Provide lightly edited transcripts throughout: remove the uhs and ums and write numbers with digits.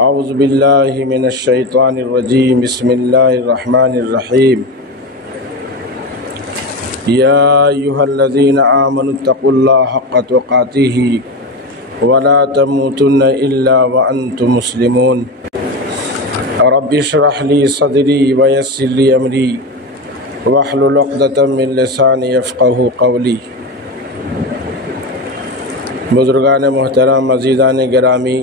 اعوذ باللہ من الشیطان الرجیم بسم اللہ الرحمن الرحیم یا ایہا الذین آمنوا اتقوا اللہ حق تقاتہ ولا تموتن الا وانتم مسلمون رب اشرح لی صدری ویسر لی امری واحلل عقدۃ من لسانی یفقہوا قولی۔ بزرگان محترم، عزیزان گرامی،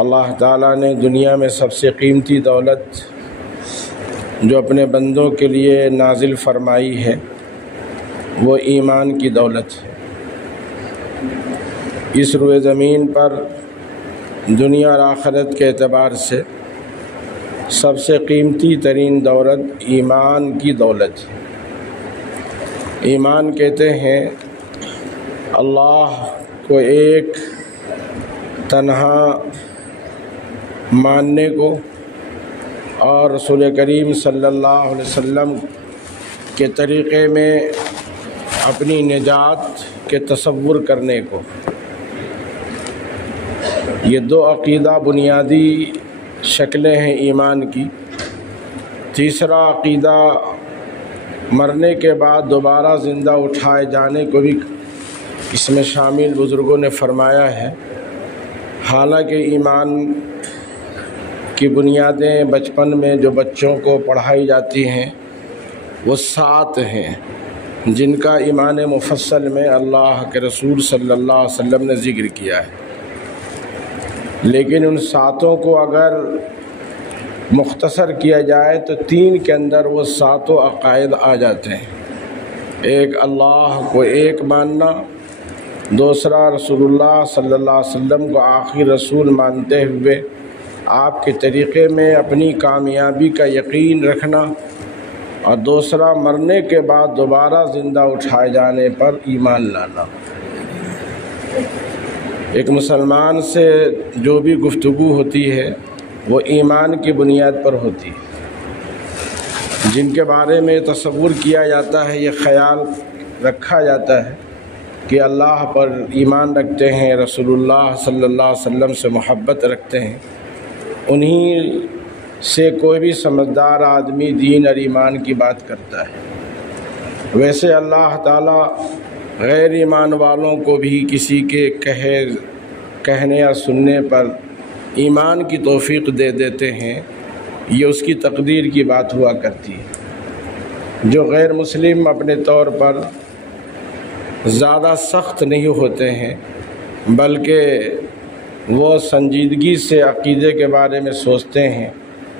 اللہ تعالیٰ نے دنیا میں سب سے قیمتی دولت جو اپنے بندوں کے لیے نازل فرمائی ہے وہ ایمان کی دولت ہے۔ اس روئے زمین پر دنیا اور آخرت کے اعتبار سے سب سے قیمتی ترین دولت ایمان کی دولت ہے۔ ایمان کہتے ہیں اللہ کو ایک تنہا ماننے کو اور رسول کریم صلی اللہ علیہ وسلم کے طریقے میں اپنی نجات کے تصور کرنے کو۔ یہ دو عقیدہ بنیادی شکلیں ہیں ایمان کی۔ تیسرا عقیدہ مرنے کے بعد دوبارہ زندہ اٹھائے جانے کو بھی اس میں شامل بزرگوں نے فرمایا ہے۔ حالانکہ ایمان کی بنیادیں بچپن میں جو بچوں کو پڑھائی جاتی ہیں وہ 7 ہیں، جن کا ایمان مفصل میں اللہ کے رسول صلی اللہ علیہ وسلم نے ذکر کیا ہے، لیکن ان 7 کو اگر مختصر کیا جائے تو 3 کے اندر وہ 7 عقائد آ جاتے ہیں۔ ایک اللہ کو ایک ماننا، دوسرا رسول اللہ صلی اللہ علیہ وسلم کو آخری رسول مانتے ہوئے آپ کے طریقے میں اپنی کامیابی کا یقین رکھنا، اور دوسرا مرنے کے بعد دوبارہ زندہ اٹھائے جانے پر ایمان لانا۔ ایک مسلمان سے جو بھی گفتگو ہوتی ہے وہ ایمان کی بنیاد پر ہوتی ہے۔ جن کے بارے میں تصور کیا جاتا ہے، یہ خیال رکھا جاتا ہے کہ اللہ پر ایمان رکھتے ہیں، رسول اللہ صلی اللہ علیہ وسلم سے محبت رکھتے ہیں، انہی سے کوئی بھی سمجھدار آدمی دین اور ایمان کی بات کرتا ہے۔ ویسے اللہ تعالیٰ غیر ایمان والوں کو بھی کسی کے کہنے یا سننے پر ایمان کی توفیق دے دیتے ہیں، یہ اس کی تقدیر کی بات ہوا کرتی ہے۔ جو غیر مسلم اپنے طور پر زیادہ سخت نہیں ہوتے ہیں، بلکہ وہ سنجیدگی سے عقیدے کے بارے میں سوچتے ہیں،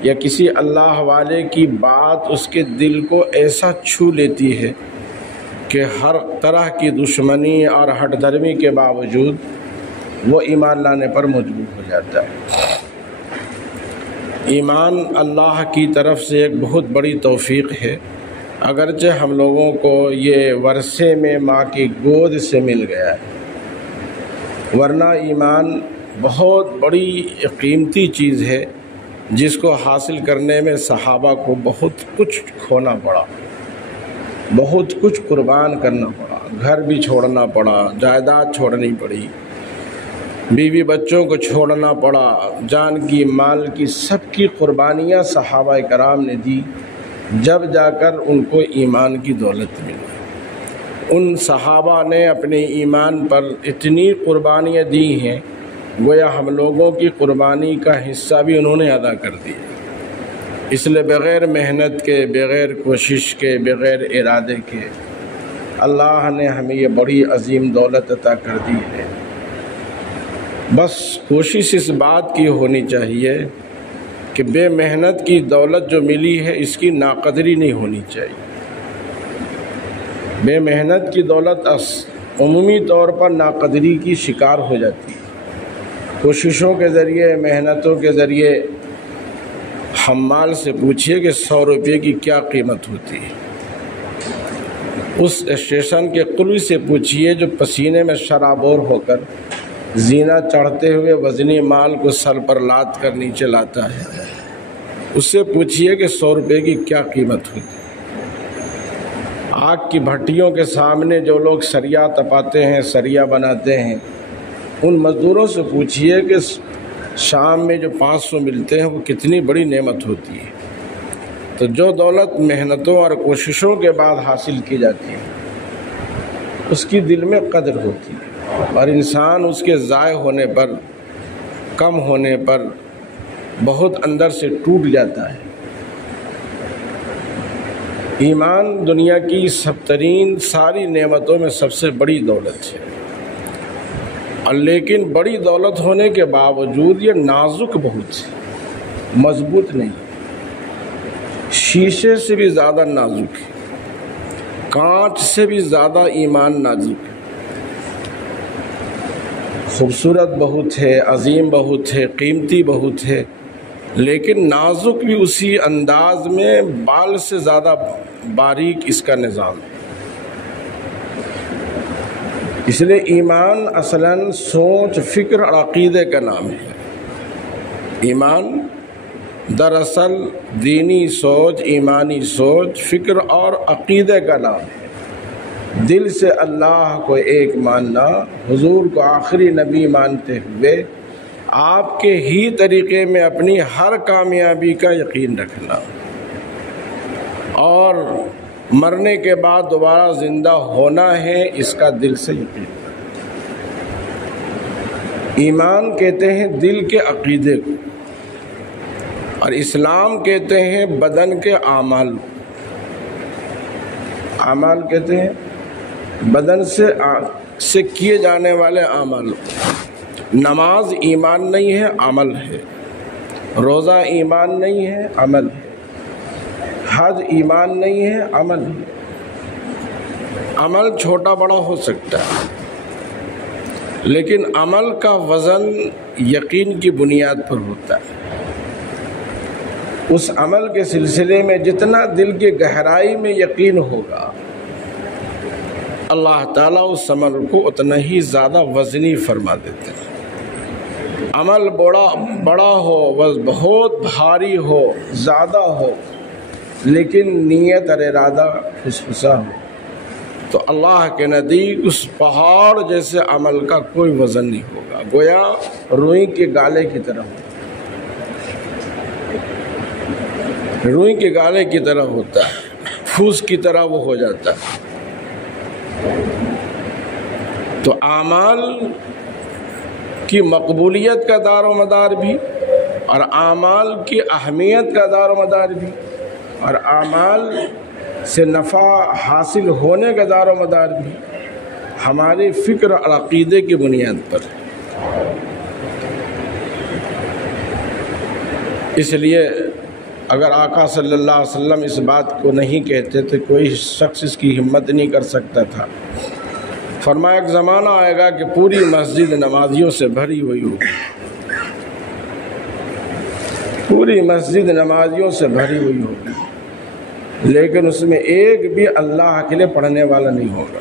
یا کسی اللہ والے کی بات اس کے دل کو ایسا چھو لیتی ہے کہ ہر طرح کی دشمنی اور ہٹ دھرمی کے باوجود وہ ایمان لانے پر مجبور ہو جاتا ہے۔ ایمان اللہ کی طرف سے ایک بہت بڑی توفیق ہے، اگرچہ ہم لوگوں کو یہ ورثے میں ماں کی گود سے مل گیا ہے، ورنہ ایمان بہت بڑی قیمتی چیز ہے جس کو حاصل کرنے میں صحابہ کو بہت کچھ کھونا پڑا، بہت کچھ قربان کرنا پڑا، گھر بھی چھوڑنا پڑا، جائیداد چھوڑنی پڑی، بیوی بچوں کو چھوڑنا پڑا، جان کی مال کی سب کی قربانیاں صحابہ کرام نے دی، جب جا کر ان کو ایمان کی دولت ملی۔ ان صحابہ نے اپنے ایمان پر اتنی قربانیاں دی ہیں، گویا ہم لوگوں کی قربانی کا حصہ بھی انہوں نے ادا کر دیا۔ اس لیے بغیر محنت کے، بغیر کوشش کے، بغیر ارادے کے اللہ نے ہمیں یہ بڑی عظیم دولت عطا کر دی ہے۔ بس کوشش اس بات کی ہونی چاہیے کہ بے محنت کی دولت جو ملی ہے اس کی ناقدری نہیں ہونی چاہیے۔ بے محنت کی دولت عمومی طور پر ناقدری کی شکار ہو جاتی ہے۔ کوششوں کے ذریعے، محنتوں کے ذریعے حمال سے پوچھئے کہ 100 روپے کی کیا قیمت ہوتی ہے، اس اسٹیشن کے قلی سے پوچھئے جو پسینے میں شرابور ہو کر زینہ چڑھتے ہوئے وزنی مال کو سر پر لاد کر نیچے لاتا ہے، اس سے پوچھئے کہ 100 روپے کی کیا قیمت ہوتی ہے۔ آگ کی بھٹیوں کے سامنے جو لوگ سریا تپاتے ہیں، سریا بناتے ہیں، ان مزدوروں سے پوچھئے کہ شام میں جو 500 ملتے ہیں وہ کتنی بڑی نعمت ہوتی ہے۔ تو جو دولت محنتوں اور کوششوں کے بعد حاصل کی جاتی ہے اس کی دل میں قدر ہوتی ہے، اور انسان اس کے ضائع ہونے پر، کم ہونے پر بہت اندر سے ٹوٹ جاتا ہے۔ ایمان دنیا کی ساری نعمتوں میں سب سے بڑی دولت ہے، اور لیکن بڑی دولت ہونے کے باوجود یہ نازک بہت ہے، مضبوط نہیں، شیشے سے بھی زیادہ نازک ہے، کانچ سے بھی زیادہ ایمان نازک ہے۔ خوبصورت بہت ہے، عظیم بہت ہے، قیمتی بہت ہے، لیکن نازک بھی اسی انداز میں، بال سے زیادہ باریک اس کا نظام ہے۔ اس لیے ایمان اصلاً سوچ، فکر اور عقیدے کا نام ہے۔ ایمان دراصل دینی سوچ، ایمانی سوچ، فکر اور عقیدے کا نام ہے۔ دل سے اللہ کو ایک ماننا، حضور کو آخری نبی مانتے ہوئے آپ کے ہی طریقے میں اپنی ہر کامیابی کا یقین رکھنا، اور مرنے کے بعد دوبارہ زندہ ہونا ہے اس کا دل سے یقین۔ ایمان کہتے ہیں دل کے عقیدے کو، اور اسلام کہتے ہیں بدن کے اعمال کو۔ اعمال کہتے ہیں بدن سے کیے جانے والے اعمال۔ نماز ایمان نہیں ہے، عمل ہے۔ روزہ ایمان نہیں ہے، عمل ہے۔ حج ایمان نہیں ہے، عمل ہے۔ عمل چھوٹا بڑا ہو سکتا ہے، لیکن عمل کا وزن یقین کی بنیاد پر ہوتا ہے۔ اس عمل کے سلسلے میں جتنا دل کی گہرائی میں یقین ہوگا، اللہ تعالیٰ اس عمل کو اتنا ہی زیادہ وزنی فرما دیتے ہیں۔ عمل بڑا ہو، بہت بھاری ہو، زیادہ ہو، لیکن نیت اور ارادہ خسخسا ہو، تو اللہ کے نزدیک اس پہاڑ جیسے عمل کا کوئی وزن نہیں ہوگا، گویا روئی کے گالے کی طرح ہوتا ہے۔ روئی کے گالے کی طرح ہوتا ہے، پھوس کی طرح وہ ہو جاتا ہے۔ تو اعمال کی مقبولیت کا دار و مدار بھی، اور اعمال کی اہمیت کا دار و مدار بھی، اور اعمال سے نفع حاصل ہونے کا دار و مدار بھی ہمارے فکر اور عقیدے کی بنیاد پر ہے۔ اس لیے اگر آقا صلی اللہ علیہ وسلم اس بات کو نہیں کہتے تو کوئی شخص اس کی ہمت نہیں کر سکتا تھا۔ فرمایا ایک زمانہ آئے گا کہ پوری مسجد نمازیوں سے بھری ہوئی ہوگی، پوری مسجد نمازیوں سے بھری ہوئی ہوگی، لیکن اس میں ایک بھی اللہ کے لیے پڑھنے والا نہیں ہوگا،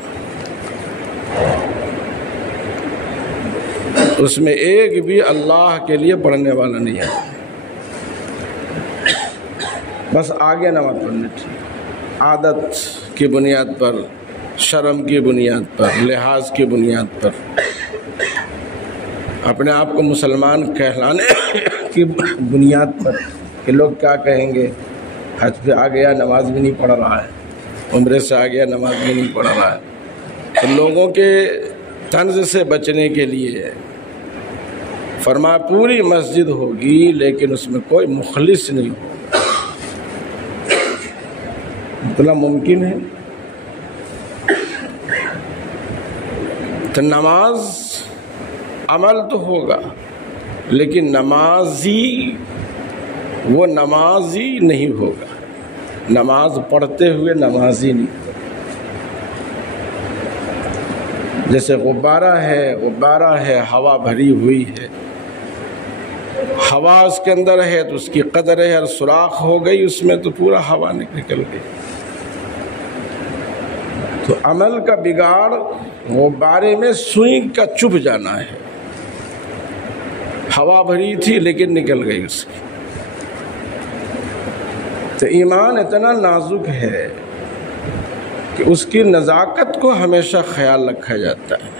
اس میں ایک بھی اللہ کے لیے پڑھنے والا نہیں ہے۔ بس آگے نماز پڑھنی تھی، عادت کی بنیاد پر، شرم کی بنیاد پر، لحاظ کی بنیاد پر، اپنے آپ کو مسلمان کہلانے کی بنیاد پر کہ لوگ کیا کہیں گے، حج پہ آ گیا نماز بھی نہیں پڑھ رہا ہے، عمرے سے آ گیا نماز بھی نہیں پڑھ رہا ہے۔ تو لوگوں کے طنز سے بچنے کے لیے فرمایا پوری مسجد ہوگی لیکن اس میں کوئی مخلص نہیں ہوگا۔ مطلب ممکن ہے؟ تو نماز عمل تو ہوگا، لیکن نمازی وہ نمازی نہیں ہوگا، نماز پڑھتے ہوئے نمازی نہیں ہوگا۔ جیسے غبارہ ہے، ہوا بھری ہوئی ہے، ہوا اس کے اندر ہے تو اس کی قدر ہے، اور سوراخ ہو گئی اس میں تو پورا ہوا نکل گئی۔ تو عمل کا بگاڑ غبارے میں سوئی کا چبھ جانا ہے، ہوا بھری تھی لیکن نکل گئی اس کی۔ تو ایمان اتنا نازک ہے کہ اس کی نزاکت کو ہمیشہ خیال رکھا جاتا ہے۔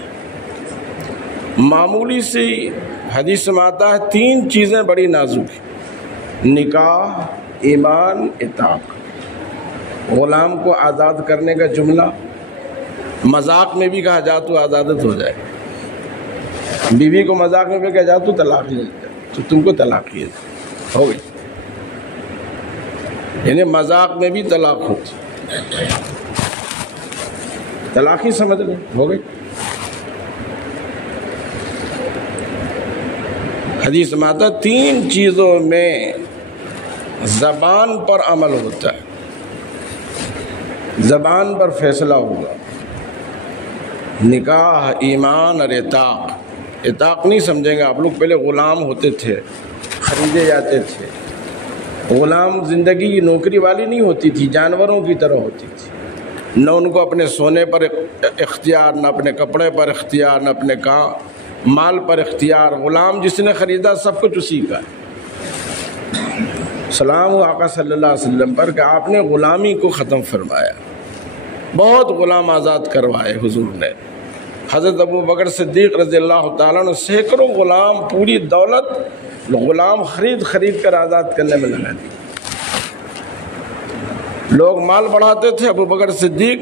معمولی سی حدیث میں آتا ہے 3 چیزیں بڑی نازک ہیں: نکاح، ایمان، عتاق۔ غلام کو آزاد کرنے کا جملہ مذاق میں بھی کہا جا تو آزادت ہو جائے، بیوی کو مذاق میں بھی کہا جا تو طلاق لے جائے تو تم کو طلاق ہی ہو گئی، یعنی مذاق میں بھی طلاق ہوتی، طلاق ہی سمجھ لیں ہو گئی۔ حدیث میں آتا 3 چیزوں میں زبان پر عمل ہوتا ہے، زبان پر فیصلہ ہوگا: نکاح، ایمان اور عتاق۔ عتاق نہیں سمجھیں گے آپ لوگ، پہلے غلام ہوتے تھے، خریدے جاتے تھے۔ غلام زندگی نوکری والی نہیں ہوتی تھی، جانوروں کی طرح ہوتی تھی، نہ ان کو اپنے سونے پر اختیار، نہ اپنے کپڑے پر اختیار، نہ اپنے مال پر اختیار۔ غلام جس نے خریدا سب کچھ اسی کا ہے۔ سلام ہو آقا صلی اللہ علیہ وسلم پر کہ آپ نے غلامی کو ختم فرمایا، بہت غلام آزاد کروائے حضور نے۔ حضرت ابو بکر صدیق رضی اللہ تعالیٰ نے سینکڑوں غلام، پوری دولت غلام خرید کر آزاد کرنے میں لگا دی۔ لوگ مال بڑھاتے تھے، ابو بکر صدیق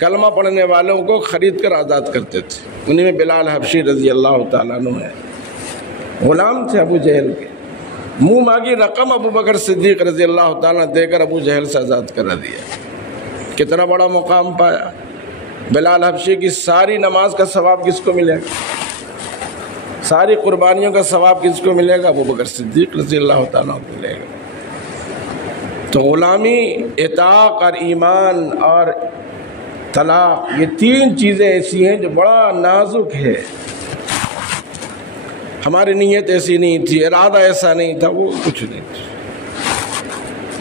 کلمہ پڑھنے والوں کو خرید کر آزاد کرتے تھے۔ انہیں میں بلال حبشی رضی اللہ تعالیٰ عنہ ہے، غلام تھے ابو جہل کے، منہ مانگی رقم ابو بکر صدیق رضی اللہ تعالیٰ دے کر ابو جہل سے آزاد کرا دیا۔ کتنا بڑا مقام پایا۔ بلال حبشی کی ساری نماز کا ثواب کس کو ملے گا؟ ساری قربانیوں کا ثواب کس کو ملے گا؟ ابو بکر صدیق رضی اللہ تعالیٰ کو ملے گا۔ تو غلامی، عتاق اور ایمان اور طلاق، یہ 3 چیزیں ایسی ہیں جو بڑا نازک ہے۔ ہماری نیت ایسی نہیں تھی، ارادہ ایسا نہیں تھا، وہ کچھ نہیں تھا۔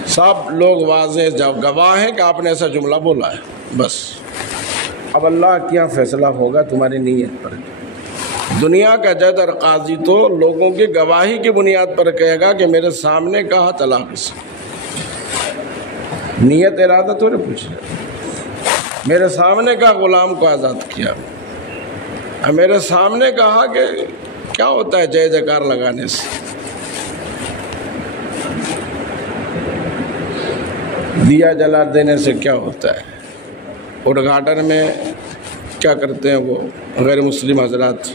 سب لوگ واضح جب گواہ ہیں کہ آپ نے ایسا جملہ بولا ہے، بس اب اللہ کیا فیصلہ ہوگا تمہاری نیت پر۔ دنیا کا جج اور قاضی تو لوگوں کی گواہی کی بنیاد پر کہے گا کہ میرے سامنے کہا طلاق سے، نیت ارادہ تو نہیں پوچھ رہے۔ میرے سامنے کا غلام کو آزاد کیا، میرے سامنے کہا کہ کیا ہوتا ہے جے جیکار لگانے سے، دیا جلا دینے سے کیا ہوتا ہے، اڈگھاٹن میں کیا کرتے ہیں وہ غیر مسلم حضرات،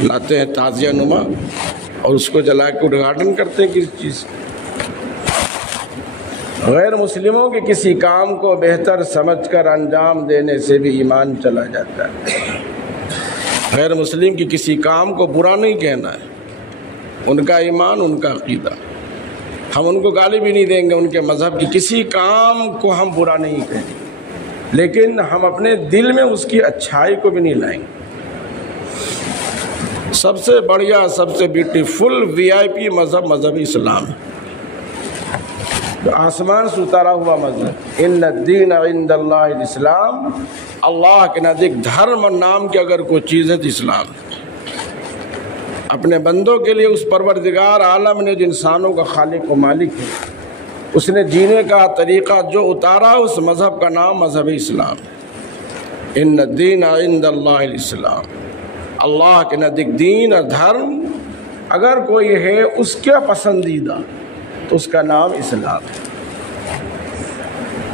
لاتے ہیں تعزیہ نما اور اس کو جلا کے اڈگھاٹن کرتے ہیں کسی چیز۔ غیر مسلموں کے کسی کام کو بہتر سمجھ کر انجام دینے سے بھی ایمان چلا جاتا ہے۔ غیر مسلم کی کسی کام کو برا نہیں کہنا ہے، ان کا ایمان، ان کا عقیدہ، ہم ان کو گالی بھی نہیں دیں گے، ان کے مذہب کی کسی کام کو ہم برا نہیں کہیں گے، لیکن ہم اپنے دل میں اس کی اچھائی کو بھی نہیں لائیں گے۔ سب سے بڑھیا، سب سے بیوٹیفل VIP مذہب مذہب اسلام ہے، آسمان سے اتارا ہوا مذہب۔ ان الدین عند اللہ الاسلام، اللہ کے نزدیک دھرم اور نام کی اگر کوئی چیز ہے تو اسلام ہے۔ اپنے بندوں کے لیے اس پروردگار عالم نے جو انسانوں کا خالق و مالک ہے، اس نے جینے کا طریقہ جو اتارا، اس مذہب کا نام مذہب اسلام ہے۔ ان الدین عند اللہ الاسلام، اللہ کے نزدیک دین اور دھرم اگر کوئی ہے اس کا پسندیدہ تو اس کا نام اسلام ہے۔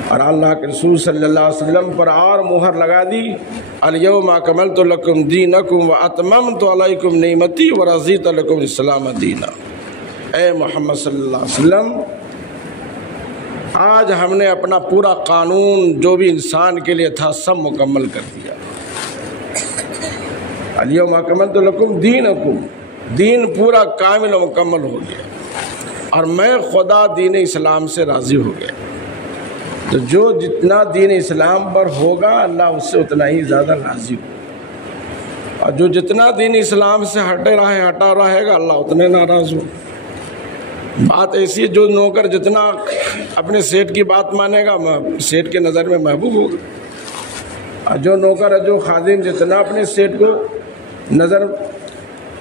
اور اللہ کے رسول صلی اللہ علیہ وسلم پر اور مہر لگا دی، الیوم اکملت لکم دینکم واتممت علیکم نعمتی ورضیت لکم الاسلام دینا۔ اے محمد صلی اللہ علیہ وسلم، آج ہم نے اپنا پورا قانون جو بھی انسان کے لیے تھا سب مکمل کر دیا۔ الیوم اکملت لکم دینکم، دین پورا کامل و مکمل ہو گیا، اور میں خدا دین اسلام سے راضی ہو گیا۔ تو جو جتنا دین اسلام پر ہوگا اللہ اس سے اتنا ہی زیادہ راضی ہوگا، اور جو جتنا دین اسلام سے ہٹا رہے گا اللہ اتنے ناراض ہوگا۔ بات ایسی ہے، جو نوکر جتنا اپنے سیٹ کی بات مانے گا سیٹ کے نظر میں محبوب ہوگا، اور جو نوکر جو خادم جتنا اپنے سیٹ کو نظر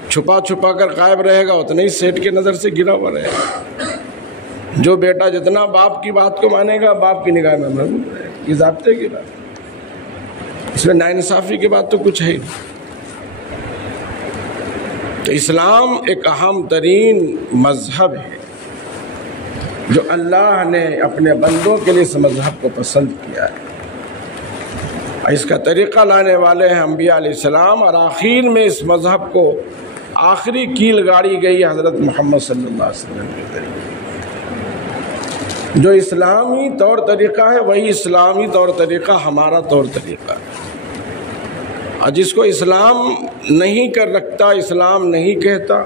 چھپا کر قائب رہے گا اتنا ہی سیٹ کے نظر سے گرا ہوا رہے گا۔ جو بیٹا جتنا باپ کی بات کو مانے گا باپ کی نگاہ میں محبوب رہے گا۔ یہ ضابطے کی بات۔ اس میں ناانصافی کی بات تو کچھ ہے نہیں۔ تو اسلام ایک اہم ترین مذہب ہے جو اللہ نے اپنے بندوں کے لیے اس مذہب کو پسند کیا ہے، اس کا طریقہ لانے والے ہیں انبیاء علیہ السلام، اور آخر میں اس مذہب کو آخری کیل گاڑی گئی حضرت محمد صلی اللہ علیہ وسلم کے ذریعے۔ جو اسلامی طور طریقہ ہے وہی اسلامی طور طریقہ ہمارا طور طریقہ ہے، اور جس کو اسلام نہیں کر رکھتا، اسلام نہیں کہتا،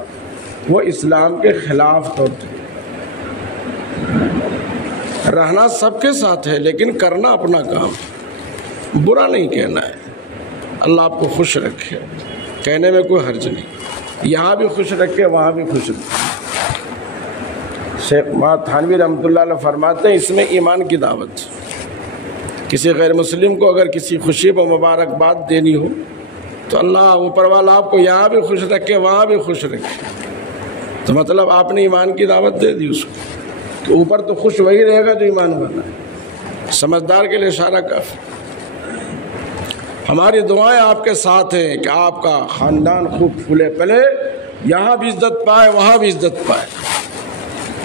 وہ اسلام کے خلاف طور طریقہ۔ رہنا سب کے ساتھ ہے لیکن کرنا اپنا کام ہے، برا نہیں کہنا ہے۔ اللہ آپ کو خوش رکھے، کہنے میں کوئی حرج نہیں، یہاں بھی خوش رکھے وہاں بھی خوش رکھے۔ شیخ تھانوی رحمۃ اللہ علیہ فرماتے ہیں اس میں ایمان کی دعوت، کسی غیر مسلم کو اگر کسی خوشی و مبارکباد دینی ہو تو اللہ اوپر والا آپ کو یہاں بھی خوش رکھے وہاں بھی خوش رکھے، تو مطلب آپ نے ایمان کی دعوت دے دی اس کو، کہ اوپر تو خوش وہی رہے گا جو ایمان والا ہے۔ سمجھدار کے لیے اشارہ کافی۔ ہماری دعائیں آپ کے ساتھ ہیں کہ آپ کا خاندان خوب پھولے پلے، یہاں بھی عزت پائے وہاں بھی عزت پائے۔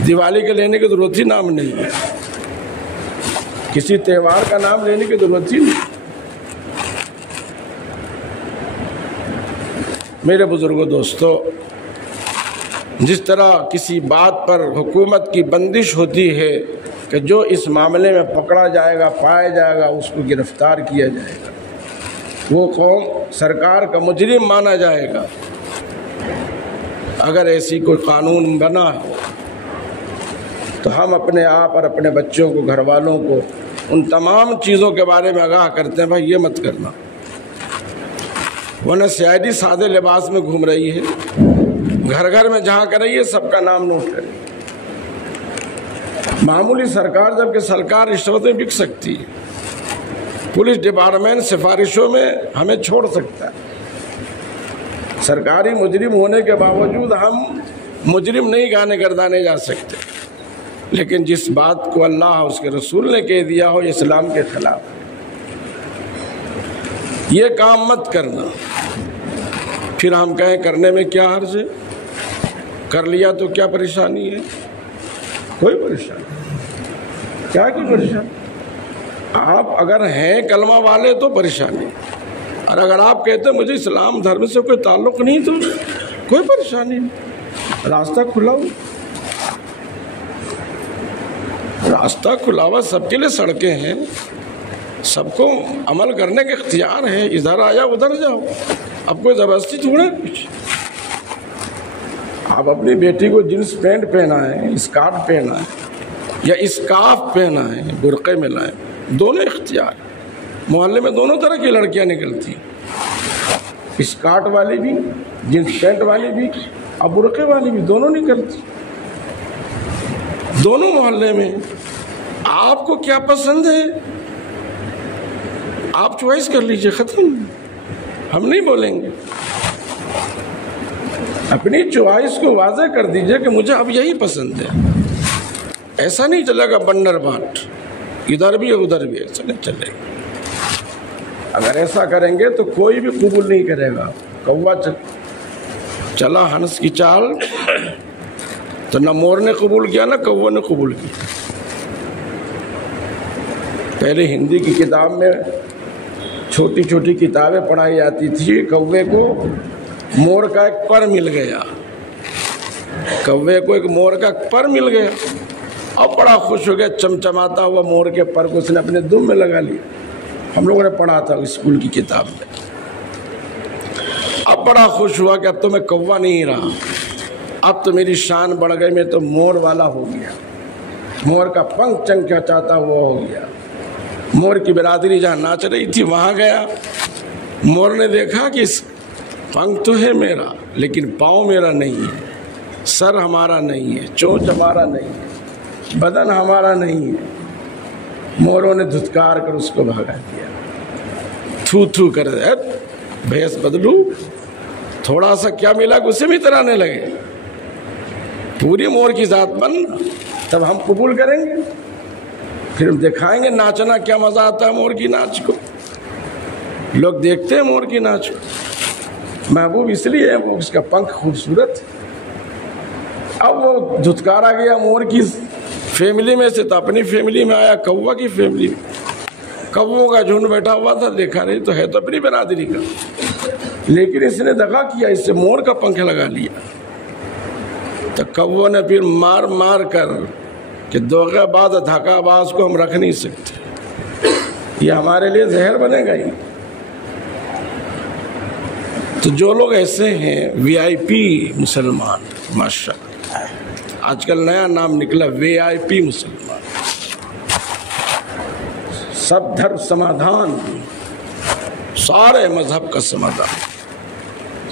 دیوالی کے لینے کی ضرورت ہی نام نہیں ہے، کسی تہوار کا نام لینے کی ضرورت ہی نہیں۔ میرے بزرگوں دوستو، جس طرح کسی بات پر حکومت کی بندش ہوتی ہے کہ جو اس معاملے میں پکڑا جائے گا، پایا جائے گا، اس کو گرفتار کیا جائے گا، وہ قوم سرکار کا مجرم مانا جائے گا، اگر ایسی کوئی قانون بنا ہے تو ہم اپنے آپ اور اپنے بچوں کو، گھر والوں کو ان تمام چیزوں کے بارے میں آگاہ کرتے ہیں، بھائی یہ مت کرنا، ورنہ سی آئی ڈی سادے لباس میں گھوم رہی ہے، گھر گھر میں جہاں کر رہی ہے، سب کا نام نوٹ کرے۔ معمولی سرکار جبکہ سرکار رشوت میں بک سکتی ہے، پولیس ڈپارٹمنٹ سفارشوں میں ہمیں چھوڑ سکتا ہے، سرکاری مجرم ہونے کے باوجود ہم مجرم نہیں گانے گردانے جا سکتے، لیکن جس بات کو اللہ اور اس کے رسول نے کہہ دیا ہو اسلام کے خلاف، یہ کام مت کرنا، پھر ہم کہیں کرنے میں کیا حرج ہے، کر لیا تو کیا پریشانی ہے؟ کوئی پریشانی کیا کی پریشانی؟ آپ اگر ہیں کلمہ والے تو پریشانی، اور اگر آپ کہتے ہیں مجھے اسلام دھرم سے کوئی تعلق نہیں تو کوئی پریشانی نہیں، راستہ کھلا ہوا، راستہ کھلا ہوا، سب کے لیے سڑکیں ہیں، سب کو عمل کرنے کے اختیار ہے، ادھر آیا ادھر جاؤ، اب کوئی زبردستی تھوڑا کچھ۔ آپ اپنی بیٹی کو جینس پینٹ پہنا ہے، اسکارٹ پہنا ہے یا اسکارف پہنا ہے، برقعے میں لائیں، دونوں اختیار۔ محلے میں دونوں طرح کی لڑکیاں نکلتی، اسکارٹ والی بھی، جینس پینٹ والی بھی، اور برقعے والی بھی، دونوں نکلتی، دونوں محلے میں۔ آپ کو کیا پسند ہے آپ چوائس کر لیجئے، ختم، ہم نہیں بولیں گے۔ اپنی چوائس کو واضح کر دیجئے کہ مجھے اب یہی پسند ہے، ایسا نہیں چلے گا بنڈر بانٹ، ادھر بھی ادھر بھی، ایسا نہیں چلے گا۔ اگر ایسا کریں گے تو کوئی بھی قبول نہیں کرے گا۔ کوا چلا ہنس کی چال تو نہ مور نے قبول کیا نہ کوا نے قبول کیا۔ پہلے ہندی کی کتاب میں چھوٹی چھوٹی کتابیں پڑھائی جاتی تھی، کوے کو مور کا ایک پر مل گیا، کوے کو ایک مور کا پر مل گیا، اب بڑا خوش ہو گیا، چمچماتا ہوا مور کے پر کو اس نے اپنے دم میں لگا لیا۔ ہم لوگوں نے پڑھا تھا اسکول کی کتاب میں۔ اب بڑا خوش ہوا کہ اب تو میں کوا نہیں رہا، اب تو میری شان بڑھ گئی، میں تو مور والا ہو گیا، مور کا پنکھ چمچماتا ہوا ہو گیا۔ مور کی برادری جہاں ناچ رہی تھی وہاں گیا، مور نے دیکھا کہ پنکھ تو ہے میرا لیکن پاؤں میرا نہیں ہے، سر ہمارا نہیں ہے، چونچ ہمارا نہیں ہے، بدن ہمارا نہیں ہے۔ موروں نے دھتکار کر اس کو بھگا دیا، تھو تھو کر بھیس بدلو، تھوڑا سا کیا ملا کہ اسے بھی ترانے لگے، پوری مور کی ذات بن، تب ہم قبول کریں گے، پھر دکھائیں گے ناچنا کیا مزہ آتا ہے مور کی ناچ کو۔ لوگ دیکھتے ہیں مور کی ناچ، محبوب اس لیے ہے وہ اس کا پنکھ خوبصورت. اب وہ دھتکارا گیا مور کی فیملی میں سے تو اپنی فیملی میں آیا کوا کی فیملی میں. کووں کا جھنڈ بیٹھا ہوا تھا، دیکھا نہیں تو ہے تو اپنی برادری کا، لیکن اس نے دغا کیا، اس سے مور کا پنکھ لگا لیا. تو کووں نے پھر مار مار کر کہ دوغے باز دھاکہ باز کو ہم رکھ نہیں سکتے، یہ ہمارے لیے زہر بنے گا ہی. تو جو لوگ ایسے ہیں وی آئی پی مسلمان، ماشاء اللہ آج کل نیا نام نکلا وی آئی پی مسلمان، سب دھرم سمادھان، سارے مذہب کا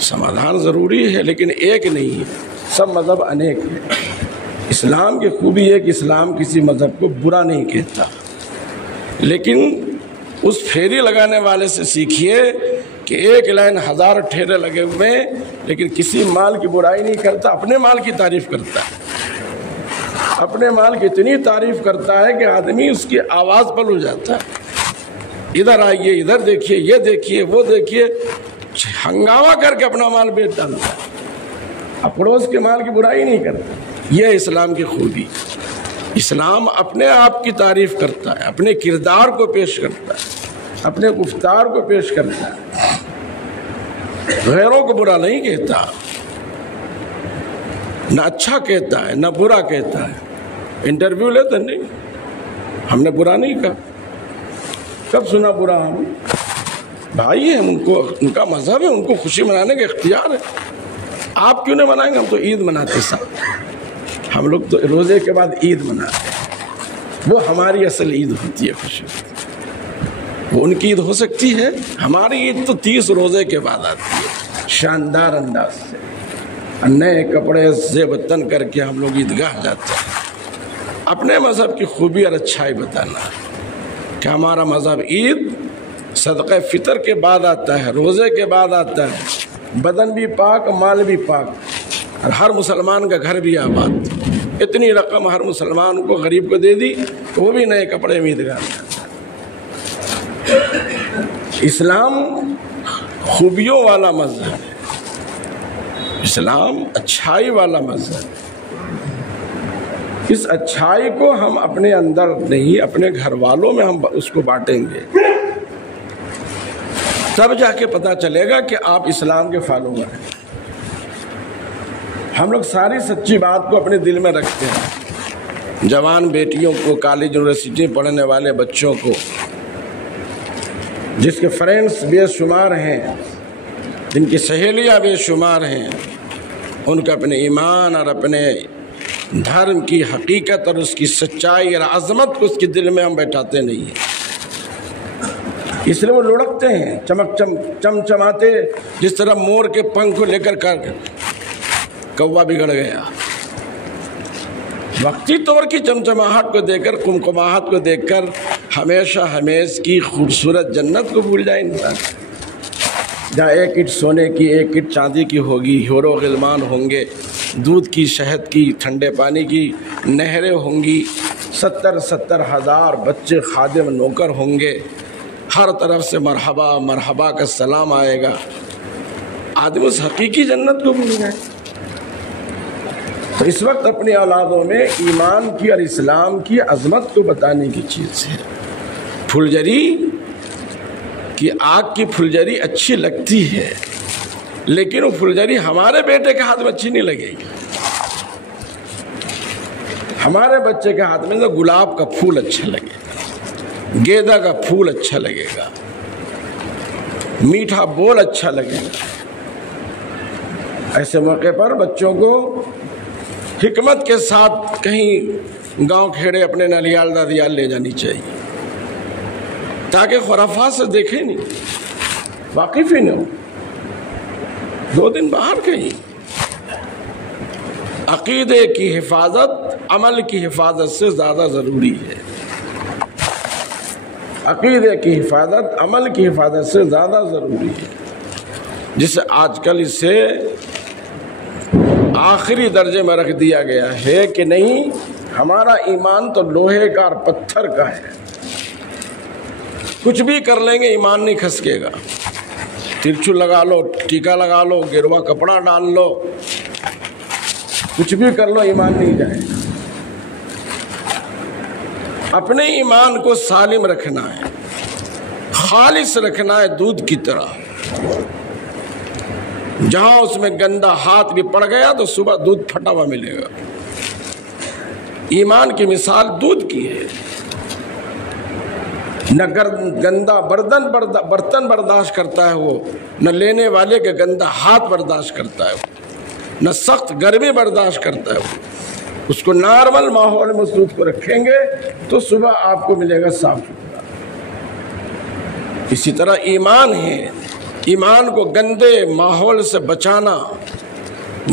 سمادھان ضروری ہے لیکن ایک نہیں ہے، سب مذہب انیک ہے. اسلام کی خوبی ہے کہ اسلام کسی مذہب کو برا نہیں کہتا، لیکن اس پھیری لگانے والے سے سیکھیے کہ ایک لائن ہزار ٹھیرے لگے ہوئے لیکن کسی مال کی برائی نہیں کرتا، اپنے مال کی تعریف کرتا ہے. اپنے مال کی اتنی تعریف کرتا ہے کہ آدمی اس کی آواز پر ہو جاتا ہے، ادھر آئیے، ادھر دیکھیے، یہ دیکھیے، وہ دیکھیے، ہنگامہ کر کے اپنا مال بیچ ڈالتا ہے، پڑوس کے مال کی برائی نہیں کرتا. یہ اسلام کی خوبی. اسلام اپنے آپ کی تعریف کرتا ہے، اپنے کردار کو پیش کرتا ہے، اپنے گفتار کو پیش کرتا ہے، غیروں کو برا نہیں کہتا، نہ اچھا کہتا ہے نہ برا کہتا ہے. انٹرویو لیتے نہیں، ہم نے برا نہیں کہا، کب سنا برا؟ ہم بھائی ہیں، ان کا مذہب ہے، ان کو خوشی منانے کا اختیار ہے. آپ کیوں نہیں منائیں گے؟ ہم تو عید مناتے صاحب، ہم لوگ تو روزے کے بعد عید مناتے ہیں، وہ ہماری اصل عید ہوتی ہے خوشی. وہ ان کی عید ہو سکتی ہے، ہماری عید تو 30 روزے کے بعد آتی ہے، شاندار انداز سے نئے کپڑے زیب تن کر کے ہم لوگ عیدگاہ جاتے ہیں. اپنے مذہب کی خوبی اور اچھائی بتانا کہ ہمارا مذہب عید صدقہ فطر کے بعد آتا ہے، روزے کے بعد آتا ہے، بدن بھی پاک، مال بھی پاک، اور ہر مسلمان کا گھر بھی آباد. اتنی رقم ہر مسلمان کو غریب کو دے دی تو وہ بھی نئے کپڑے میں عیدگاہ جاتا ہے. اسلام خوبیوں والا مذہب ہے، اسلام اچھائی والا مذہب ہے. اس اچھائی کو ہم اپنے اندر نہیں، اپنے گھر والوں میں ہم اس کو بانٹیں گے، تب جا کے پتہ چلے گا کہ آپ اسلام کے فالوور ہیں. ہم لوگ ساری سچی بات کو اپنے دل میں رکھتے ہیں. جوان بیٹیوں کو، کالج یونیورسٹی پڑھنے والے بچوں کو، جس کے فرینڈس بے شمار ہیں، جن کی سہیلیاں بے شمار ہیں، ان کو اپنے ایمان اور اپنے دھرم کی حقیقت اور اس کی سچائی اور عظمت کو اس کے دل میں ہم بیٹھاتے نہیں ہیں. اس لیے وہ لڑکتے ہیں، چمچماتے، جس طرح مور کے پنکھ کو لے کر کوا بگڑ گیا. وقتی طور کی چمچماہٹ کو دیکھ کر، کمکماہٹ کو دیکھ کر ہمیشہ ہمیش کی خوبصورت جنت کو بھول جائے انسان. جہاں ایک اٹ سونے کی، ایک اٹ چاندی کی ہوگی، حور و غلمان ہوں گے، دودھ کی، شہد کی، ٹھنڈے پانی کی نہریں ہوں گی، 70 ہزار بچے خادم نوکر ہوں گے، ہر طرف سے مرحبا مرحبا کا سلام آئے گا. آدمی اس حقیقی جنت کو بھول جائے. تو اس وقت اپنی اولادوں میں ایمان کی اور اسلام کی عظمت کو بتانے کی چیز ہے. پھلجری کی، آگ کی پھلجری اچھی لگتی ہے، لیکن وہ پھلجری ہمارے بیٹے کے ہاتھ میں اچھی نہیں لگے گی. ہمارے بچے کے ہاتھ میں تو گلاب کا پھول اچھا لگے گا، گیندا کا پھول اچھا لگے گا، میٹھا بول اچھا لگے گا. ایسے موقع پر بچوں کو حکمت کے ساتھ کہیں گاؤں کھیڑے اپنے نلیال دادیال لے جانی چاہیے، تاکہ خرافات سے دیکھیں نہیں، واقف ہی نہ ہو. 2 دن باہر کہیں. عقیدے کی حفاظت عمل کی حفاظت سے زیادہ ضروری ہے. عقیدے کی حفاظت عمل کی حفاظت سے زیادہ ضروری ہے، جسے آج کل اسے آخری درجے میں رکھ دیا گیا ہے کہ نہیں، ہمارا ایمان تو لوہے کا اور پتھر کا ہے. کچھ بھی کر لیں گے ایمان نہیں کھسکے گا. ترچو لگا لو، ٹیکا لگا لو، گروا کپڑا ڈال لو، کچھ بھی کر لو ایمان نہیں جائے گا. اپنے ایمان کو سالم رکھنا ہے، خالص رکھنا ہے دودھ کی طرح. جہاں اس میں گندا ہاتھ بھی پڑ گیا تو صبح دودھ پھٹا ہوا ملے گا. ایمان کی مثال دودھ کی ہے. نہ گندا برتن برداشت کرتا ہے وہ، نہ لینے والے کے گندا ہاتھ برداشت کرتا ہے وہ، نہ سخت گرمی برداشت کرتا ہے وہ. اس کو نارمل ماحول میں دودھ کو رکھیں گے تو صبح آپ کو ملے گا صاف ستھرا. اسی طرح ایمان ہے، ایمان کو گندے ماحول سے بچانا،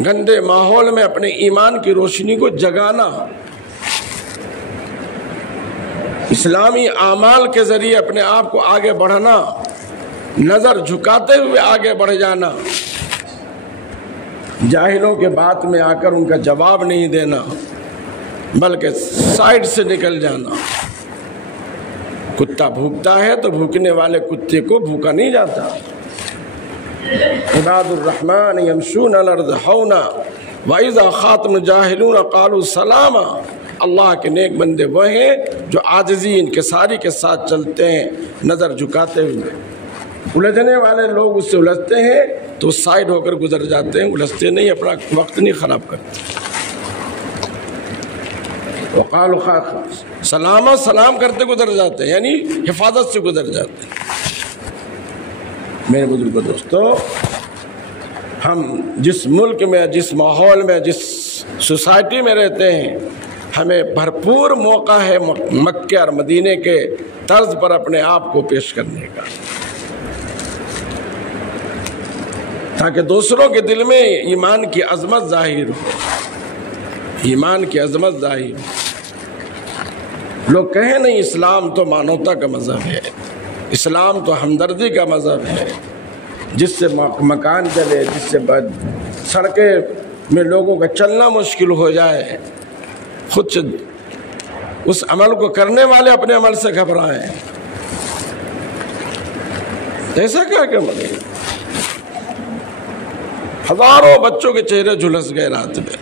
گندے ماحول میں اپنے ایمان کی روشنی کو جگانا، اسلامی اعمال کے ذریعے اپنے آپ کو آگے بڑھنا، نظر جھکاتے ہوئے آگے بڑھ جانا، جاہلوں کے بات میں آ کر ان کا جواب نہیں دینا بلکہ سائڈ سے نکل جانا. کتا بھوکتا ہے تو بھوکنے والے کتے کو بھوکا نہیں جاتا. عباد الرحمن یمشون علی الارض ہونا وَإِذَا خَاطَبَهُمُ الْجَاهِلُونَ قَالُوا سَلَامًا. اللہ کے نیک بندے وہ ہیں جو عاجزی انکساری کے ساتھ چلتے ہیں، نظر جھکاتے ہوئے. الجھنے والے لوگ اس سے الجھتے ہیں تو سائڈ ہو کر گزر جاتے ہیں، الجھتے نہیں، اپنا وقت نہیں خراب کرتے. وقالوا سلامہ، سلام کرتے گزر جاتے ہیں، یعنی حفاظت سے گزر جاتے ہیں. میرے بزرگوں دوستو، ہم جس ملک میں، جس ماحول میں، جس سوسائٹی میں رہتے ہیں، ہمیں بھرپور موقع ہے مکہ اور مدینے کے طرز پر اپنے آپ کو پیش کرنے کا، تاکہ دوسروں کے دل میں ایمان کی عظمت ظاہر ہو، ایمان کی عظمت ظاہر ہو. لوگ کہیں نہیں اسلام تو مانوتا کا مذہب ہے، اسلام تو ہمدردی کا مذہب ہے. جس سے مکان چلے، جس سے سڑکیں میں لوگوں کا چلنا مشکل ہو جائے، خود سے اس عمل کو کرنے والے اپنے عمل سے گھبرائیں. ایسا کیا کہ ہزاروں بچوں کے چہرے جھلس گئے رات میں،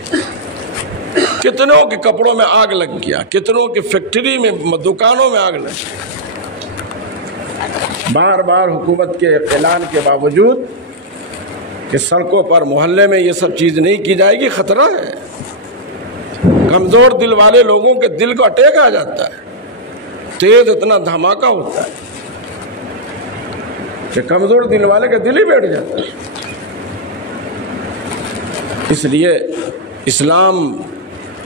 کتنوں کے کپڑوں میں آگ لگ گیا، کتنوں کی فیکٹری میں، دکانوں میں آگ لگ گئی. بار بار حکومت کے اعلان کے باوجود کہ سڑکوں پر، محلے میں یہ سب چیز نہیں کی جائے گی، خطرہ ہے. کمزور دل والے لوگوں کے دل کو اٹیک آ جاتا ہے، تیز اتنا دھماکہ ہوتا ہے کہ کمزور دل والے کا دل ہی بیٹھ جاتا ہے. اس لیے اسلام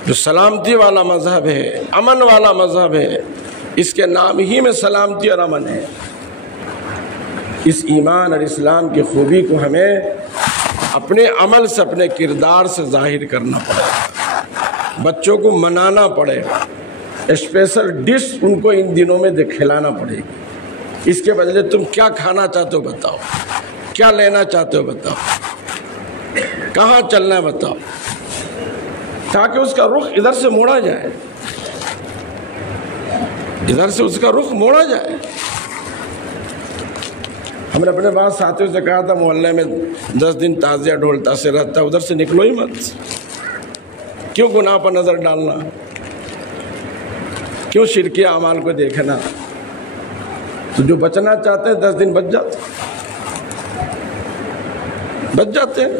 جو سلامتی والا مذہب ہے، امن والا مذہب ہے، اس کے نام ہی میں سلامتی اور امن ہے. اس ایمان اور اسلام کی خوبی کو ہمیں اپنے عمل سے، اپنے کردار سے ظاہر کرنا پڑے گا. بچوں کو منانا پڑے گا، اسپیشل ڈش ان کو ان دنوں میں کھلانا پڑے گی. اس کے بدلے تم کیا کھانا چاہتے ہو بتاؤ، کیا لینا چاہتے ہو بتاؤ، کہاں چلنا ہے بتاؤ، تاکہ اس کا رخ ادھر سے موڑا جائے، ادھر سے اس کا رخ موڑا جائے. ہم نے اپنے بعض ساتھیوں سے کہا تھا، محلے میں 10 دن تعزیہ ڈھول تاثر رہتا ہے، ادھر سے نکلو ہی مت. کیوں گناہ پر نظر ڈالنا، کیوں شرکی اعمال کو دیکھنا. تو جو بچنا چاہتے ہیں 10 دن بچ جاتے ہیں.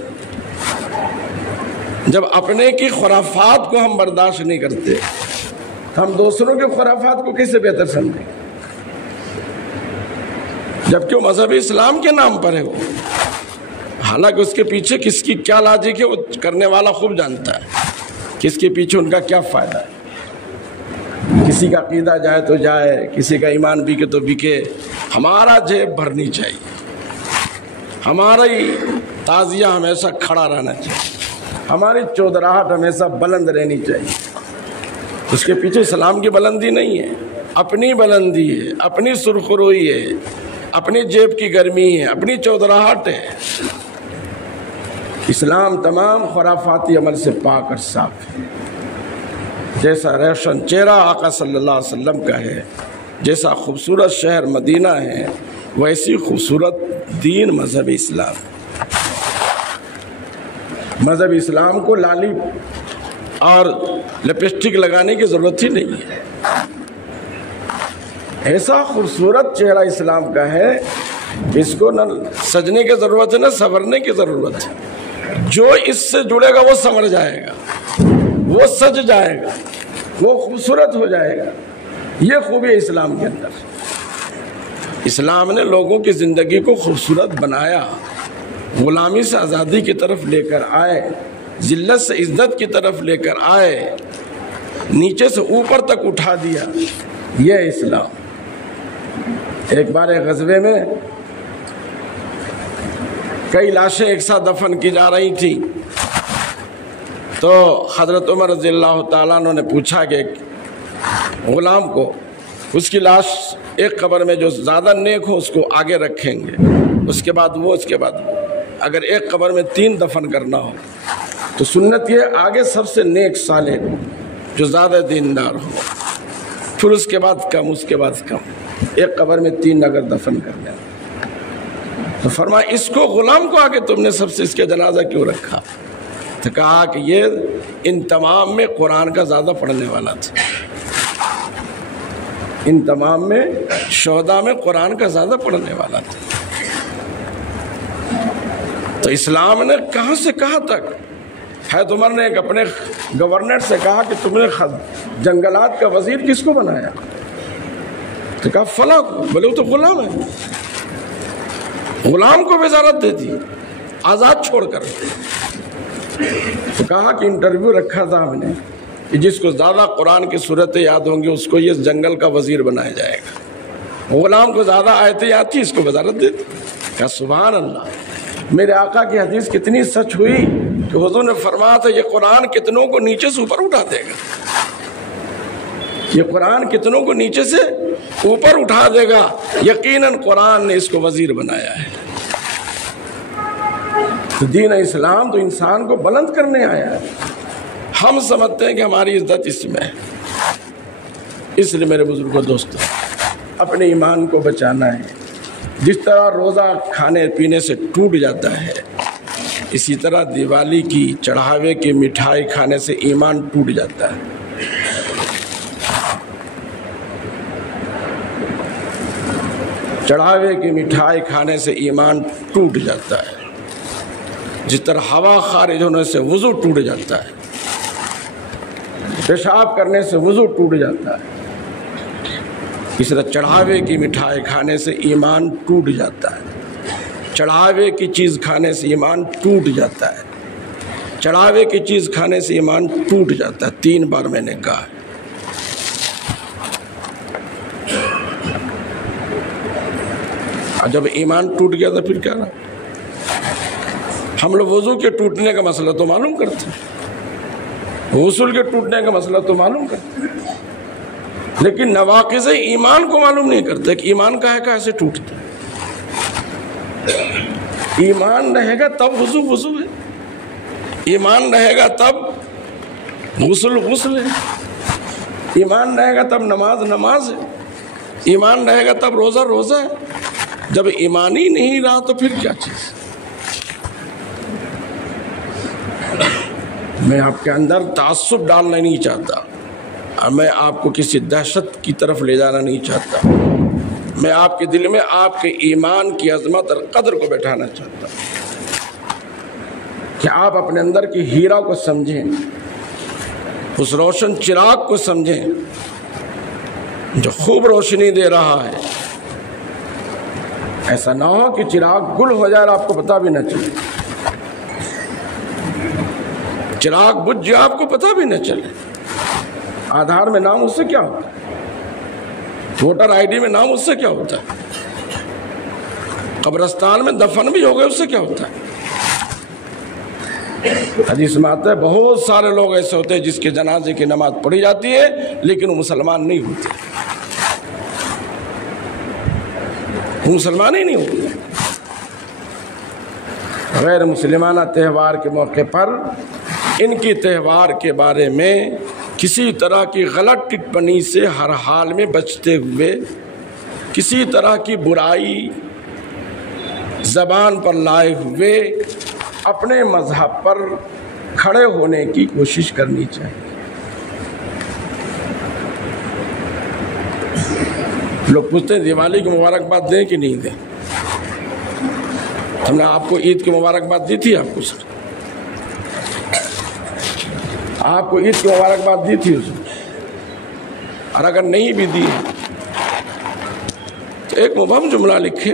جب اپنے کی خرافات کو ہم برداشت نہیں کرتے، ہم دوسروں کے خرافات کو کیسے بہتر سمجھیں، جبکہ وہ مذہب اسلام کے نام پر ہے وہ. حالانکہ اس کے پیچھے کس کی کیا لاجک ہے وہ کرنے والا خوب جانتا ہے، کس کے پیچھے ان کا کیا فائدہ ہے. کسی کا عقیدہ جائے تو جائے، کسی کا ایمان بکے تو بکے. ہمارا جیب بھرنی چاہیے، ہمارا ہی تعزیہ ہمیشہ کھڑا رہنا چاہیے، ہماری چودراہٹ ہمیشہ بلند رہنی چاہیے. اس کے پیچھے اسلام کی بلندی نہیں ہے، اپنی بلندی ہے، اپنی سرخروئی ہے، اپنی جیب کی گرمی ہے، اپنی چودراہٹ ہے. اسلام تمام خرافاتی عمل سے پاک اور صاف ہے. جیسا روشن چہرہ آقا صلی اللہ علیہ وسلم کا ہے، جیسا خوبصورت شہر مدینہ ہے ویسی خوبصورت دین مذہب اسلام. مذہب اسلام کو لالی اور لپسٹک لگانے کی ضرورت ہی نہیں ہے. ایسا خوبصورت چہرہ اسلام کا ہے اس کو نہ سجنے کی ضرورت ہے نہ سنورنے کی ضرورت ہے. جو اس سے جڑے گا وہ سنور جائے گا، وہ سج جائے گا، وہ خوبصورت ہو جائے گا. یہ خوبی ہے اسلام کے اندر. اسلام نے لوگوں کی زندگی کو خوبصورت بنایا، غلامی سے آزادی کی طرف لے کر آئے، ذلت سے عزت کی طرف لے کر آئے، نیچے سے اوپر تک اٹھا دیا. یہ اسلام. ایک بار ایک غزوے میں کئی لاشیں ایک ساتھ دفن کی جا رہی تھیں تو حضرت عمر رضی اللہ تعالیٰ عنہ نے پوچھا کہ ایک غلام کو اس کی لاش ایک قبر میں جو زیادہ نیک ہو اس کو آگے رکھیں گے، اس کے بعد وہ، اس کے بعد وہ. اگر ایک قبر میں 3 دفن کرنا ہو تو سنت یہ آگے سب سے نیک صالح جو زیادہ دیندار ہو، پھر اس کے بعد کم، اس کے بعد کم. ایک قبر میں 3 اگر دفن کرنا تو فرمایا اس کو غلام کو آگے تم نے سب سے اس کے جنازہ کیوں رکھا؟ تو کہا کہ یہ ان تمام میں قرآن کا زیادہ پڑھنے والا تھا. ان تمام میں شہداء میں قرآن کا زیادہ پڑھنے والا تھا. تو اسلام نے کہاں سے کہاں تک. حضرت عمر نے ایک اپنے گورنر سے کہا کہ تم نے جنگلات کا وزیر کس کو بنایا؟ تو کہا فلاں کو. بولے وہ تو غلام ہے. غلام کو وزارت دے دی آزاد چھوڑ کر. تو کہا کہ انٹرویو رکھا تھا ہم نے کہ جس کو زیادہ قرآن کی صورتیں یاد ہوں گی اس کو یہ جنگل کا وزیر بنایا جائے گا. غلام کو زیادہ آیتیں یاد تھی، اس کو وزارت دے دی. کہا سبحان اللہ. میرے آقا کی حدیث کتنی سچ ہوئی کہ حضور نے فرمایا تھا یہ قرآن کتنوں کو نیچے سے اوپر اٹھا دے گا. یہ قرآن کتنوں کو نیچے سے اوپر اٹھا دے گا. یقیناً قرآن نے اس کو وزیر بنایا ہے. تو دین اسلام تو انسان کو بلند کرنے آیا ہے. ہم سمجھتے ہیں کہ ہماری عزت اس میں ہے. اس لیے میرے بزرگوں دوستوں اپنے ایمان کو بچانا ہے. جس طرح روزہ کھانے پینے سے ٹوٹ جاتا ہے اسی طرح دیوالی کی چڑھاوے کی مٹھائی کھانے سے ایمان ٹوٹ جاتا ہے. چڑھاوے کی مٹھائی کھانے سے ایمان ٹوٹ جاتا ہے. جس طرح ہوا خارج ہونے سے وضو ٹوٹ جاتا ہے، پیشاب کرنے سے وضو ٹوٹ جاتا ہے، اس طرح چڑھاوے کی مٹھائی کھانے سے ایمان ٹوٹ جاتا ہے. چڑھاوے کی چیز کھانے سے ایمان ٹوٹ جاتا ہے. چڑھاوے کی چیز کھانے سے ایمان ٹوٹ جاتا ہے. 3 بار میں نے کہا. جب ایمان ٹوٹ گیا تو پھر کیا رہا؟ ہم لوگ وضو کے ٹوٹنے کا مسئلہ تو معلوم کرتے ہیں، غسل کے ٹوٹنے کا مسئلہ تو معلوم کرتے ہیں، لیکن نواقض ایمان کو معلوم نہیں کرتے کہ ایمان کا ہے کیسے ٹوٹتا ہے. ایمان رہے گا تب وضو وضو ہے، ایمان رہے گا تب غسل غسل ہے، ایمان رہے گا تب نماز نماز ہے، ایمان رہے گا تب روزہ روزہ ہے. جب ایمان ہی نہیں رہا تو پھر کیا چیز؟ میں آپ کے اندر تعصب ڈالنا نہیں چاہتا، اور میں آپ کو کسی دہشت کی طرف لے جانا نہیں چاہتا. میں آپ کے دل میں آپ کے ایمان کی عظمت اور قدر کو بٹھانا چاہتا ہوں کہ آپ اپنے اندر کی ہیرا کو سمجھیں، اس روشن چراغ کو سمجھیں جو خوب روشنی دے رہا ہے. ایسا نہ ہو کہ چراغ گل ہو جائے اور آپ کو پتہ بھی نہ چلے، چراغ بجھ جائے آپ کو پتہ بھی نہ چلے. آدھار میں نام اس سے کیا ہوتا ہے؟ ووٹر آئی ڈی میں نام اس سے کیا ہوتا ہے؟ قبرستان میں دفن بھی ہو گئے اس سے کیا ہوتا ہے؟ حدیث میں آتا ہے بہت سارے لوگ ایسے ہوتے ہیں جس کے جنازے کی نماز پڑھی جاتی ہے لیکن وہ مسلمان نہیں ہوتے، وہ مسلمان ہی نہیں ہوتے. غیر مسلمانہ تہوار کے موقع پر ان کی تہوار کے بارے میں کسی طرح کی غلط ٹپنی سے ہر حال میں بچتے ہوئے، کسی طرح کی برائی زبان پر لائے ہوئے اپنے مذہب پر کھڑے ہونے کی کوشش کرنی چاہیے۔ لوگ پوچھتے ہیں دیوالی کی مبارکباد دیں کہ نہیں دیں؟ ہم نے آپ کو عید کی مبارکباد دی تھی؟ آپ کو سر آپ کو عید کی مبارکباد دی تھی اس میں؟ اور اگر نہیں بھی دی تو ایک مبہم جملہ لکھے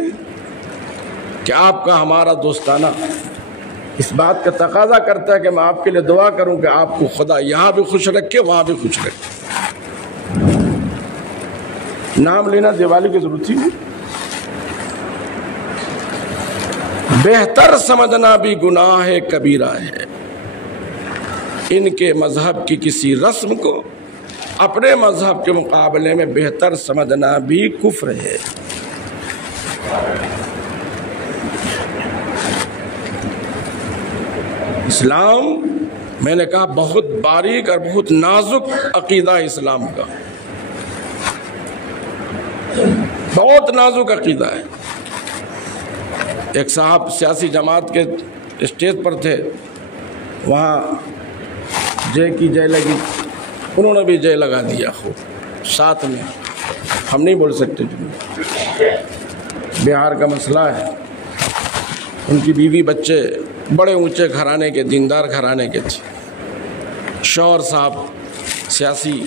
کہ آپ کا ہمارا دوستانہ اس بات کا تقاضا کرتا ہے کہ میں آپ کے لیے دعا کروں کہ آپ کو خدا یہاں بھی خوش رکھے وہاں بھی خوش رکھے۔ نام لینا دیوالی کی ضرورت ہی نہیں۔ بہتر سمجھنا بھی گناہ کبیرہ ہے، ان کے مذہب کی کسی رسم کو اپنے مذہب کے مقابلے میں بہتر سمجھنا بھی کفر ہے۔ اسلام، میں نے کہا، بہت باریک اور بہت نازک عقیدہ اسلام کا، بہت نازک عقیدہ ہے۔ ایک صاحب سیاسی جماعت کے اسٹیج پر تھے، وہاں جے کی جے لگی، انہوں نے بھی جے لگا دیا خوب ساتھ میں۔ ہم نہیں بول سکتے جو بہار کا مسئلہ ہے، ان کی بیوی بچے بڑے اونچے گھرانے کے، دیندار گھرانے کے تھے۔ شوہر صاحب سیاسی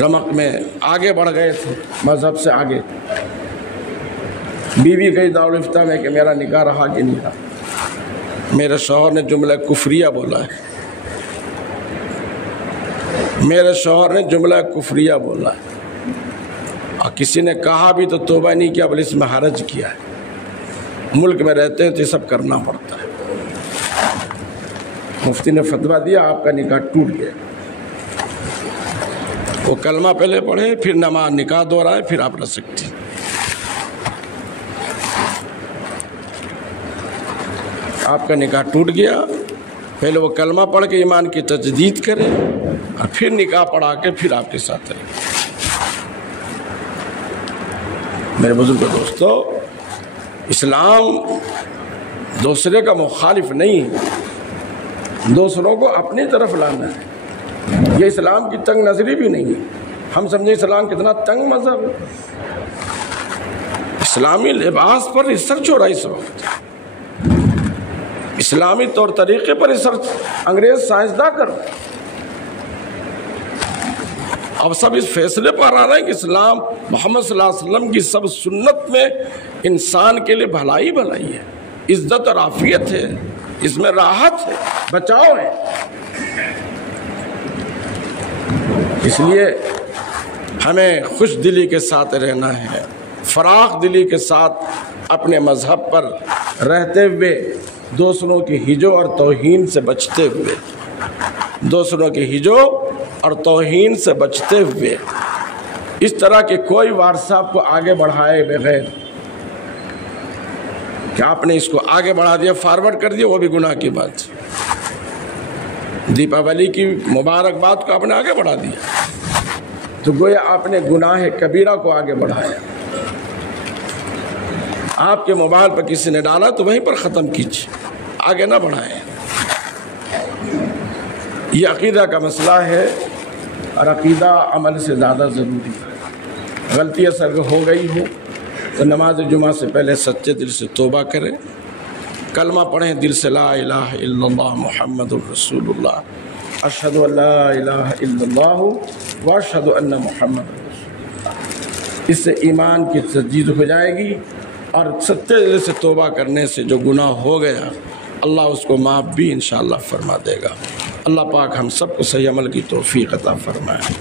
رمق میں آگے بڑھ گئے تھے، مذہب سے آگے۔ بیوی گئی دارالفتہ میں کہ میرا نکاح رہا کہ نہیں رہا۔ میرے شوہر نے جملہ کفریہ بولا ہے، میرے شوہر نے جملہ کفریہ بولا ہے، اور کسی نے کہا بھی تو توبہ نہیں کیا بلکہ اس میں حرج کیا ہے۔ ملک میں رہتے ہیں تو یہ سب کرنا پڑتا ہے۔ مفتی نے فتویٰ دیا، آپ کا نکاح ٹوٹ گیا۔ وہ کلمہ پہلے پڑھے، پھر نماز، نکاح دہرائے، پھر آپ رہ سکتی۔ آپ کا نکاح ٹوٹ گیا، پہلے وہ کلمہ پڑھ کے ایمان کی تجدید کرے اور پھر نکاح پڑھا کے پھر آپ کے ساتھ رہے۔ میرے بزرگ دوستو، اسلام دوسرے کا مخالف نہیں ہے، دوسروں کو اپنی طرف لانا ہے۔ یہ اسلام کی تنگ نظری بھی نہیں ہے۔ ہم سمجھیں اسلام کتنا تنگ مذہب ہے۔ اسلامی لباس پر ریسرچ ہو رہا ہے اس وقت، اسلامی طور طریقے پر ریسرچ انگریز سائنسداں کر رہے ہیں۔ اب سب اس فیصلے پر آ رہے ہیں کہ اسلام محمد صلی اللہ علیہ وسلم کی سب سنت میں انسان کے لیے بھلائی بھلائی ہے، عزت اور عافیت ہے، اس میں راحت ہے، بچاؤ ہے۔ اس لیے ہمیں خوش دلی کے ساتھ رہنا ہے، فراخ دلی کے ساتھ اپنے مذہب پر رہتے ہوئے، دوسروں کی ہجو اور توہین سے بچتے ہوئے، دوسروں کی ہجو اور توہین سے بچتے ہوئے، اس طرح کے کوئی واٹسپ کو آگے بڑھائے بغیر کہ آپ نے اس کو آگے بڑھا دیا، فارورڈ کر دیا، وہ بھی گناہ کی بات۔ دیپاولی کی مبارکباد کو آپ نے آگے بڑھا دیا تو گویا آپ نے گناہ کبیرہ کو آگے بڑھایا۔ آپ کے موبائل پر کسی نے ڈالا تو وہیں پر ختم کیجیے، آگے نہ بڑھائیں۔ یہ عقیدہ کا مسئلہ ہے، اور عقیدہ عمل سے زیادہ ضروری ہے۔ غلطی اثر ہو گئی ہو تو نماز جمعہ سے پہلے سچے دل سے توبہ کریں، کلمہ پڑھیں دل سے، لا الہ الا اللہ محمد الرسول اللہ، اشہد ان لا الہ الا اللہ واشہد ان محمد رسول اللہ۔ اس سے ایمان کی تجدید ہو جائے گی، اور سچے دل سے توبہ کرنے سے جو گناہ ہو گیا اللہ اس کو معاف بھی انشاءاللہ فرما دے گا۔ اللہ پاک ہم سب کو صحیح عمل کی توفیق عطا فرمائے۔